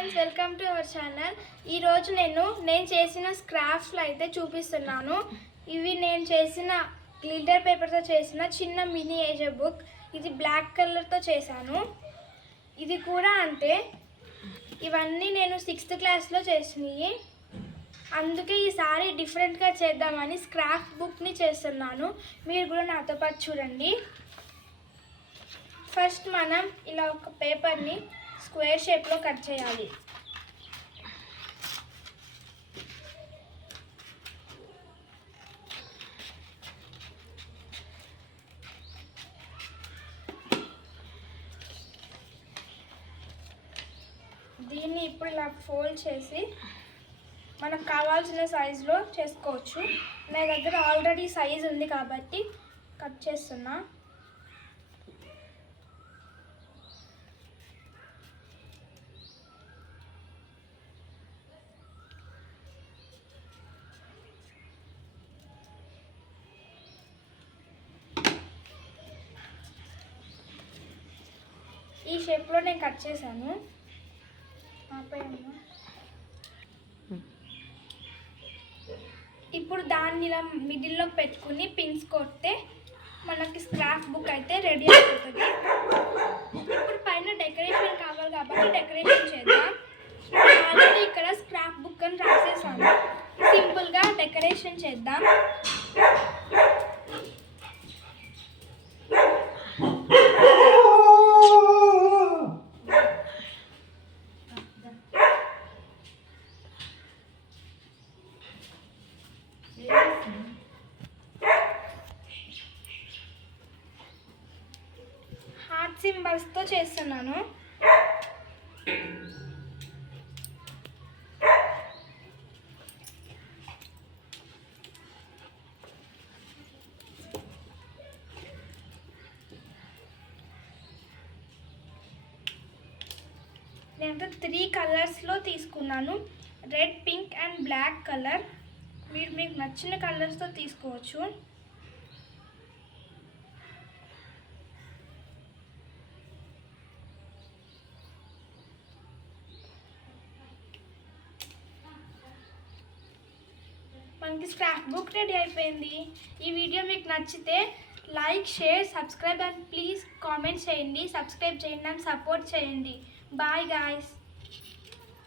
Friends, welcome to our channel. ఈరోజు నేను చేసిన స్క్రాఫ్ట్లు అయితే చూపిస్తున్నాను. ఇవి నేను చేసిన గ్లిటర్ పేపర్తో చేసిన చిన్న మినియేచర్ బుక్. ఇది బ్లాక్ కలర్తో చేశాను. ఇది కూడా అంతే. ఇవన్నీ నేను 6th క్లాస్లో చేసినవి. అందుకే ఈసారి డిఫరెంట్గా చేద్దామని స్క్రాఫ్ట్ బుక్ని చేస్తున్నాను. మీరు కూడా నాతో పాటు చూడండి. ఫస్ట్ మనం ఇలా ఒక పేపర్ని స్క్వేర్ షేప్లో కట్ చేయాలి. దీన్ని ఇప్పుడు ఇలా ఫోల్డ్ చేసి మనకు కావాల్సిన సైజులో చేసుకోవచ్చు. నా దగ్గర ఆల్రెడీ సైజ్ ఉంది కాబట్టి కట్ చేస్తున్నా. ఈ షేప్లో నేను కట్ చేశాను. ఇప్పుడు దాన్ని ఇలా మిడిల్లో పెట్టుకుని పిన్స్ కొడితే మనకి స్క్రాఫ్ట్ బుక్ అయితే రెడీ అయిపోతుంది. ఇప్పుడు పైన డెకరేషన్ కావాలి కాబట్టి డెకరేషన్ చేద్దాం. ఆల్రెడీ ఇక్కడ స్క్రాఫ్ట్ బుక్ అని రాసేసాను. సింపుల్గా డెకరేషన్ చేద్దాం. హార్ట్ సింబల్స్తో చేస్తున్నాను. నేను 3 కలర్స్లో తీసుకున్నాను. Red, pink and black colour. మీరు మీకు నచ్చిన కలర్స్తో తీసుకోవచ్చు. మనకి స్క్రాఫ్ట్ బుక్ రెడీ అయిపోయింది. ఈ వీడియో మీకు నచ్చితే like, share, subscribe and please comment చేయండి. సబ్స్క్రైబ్ చేయండి అండ్ సపోర్ట్ చేయండి. Bye guys.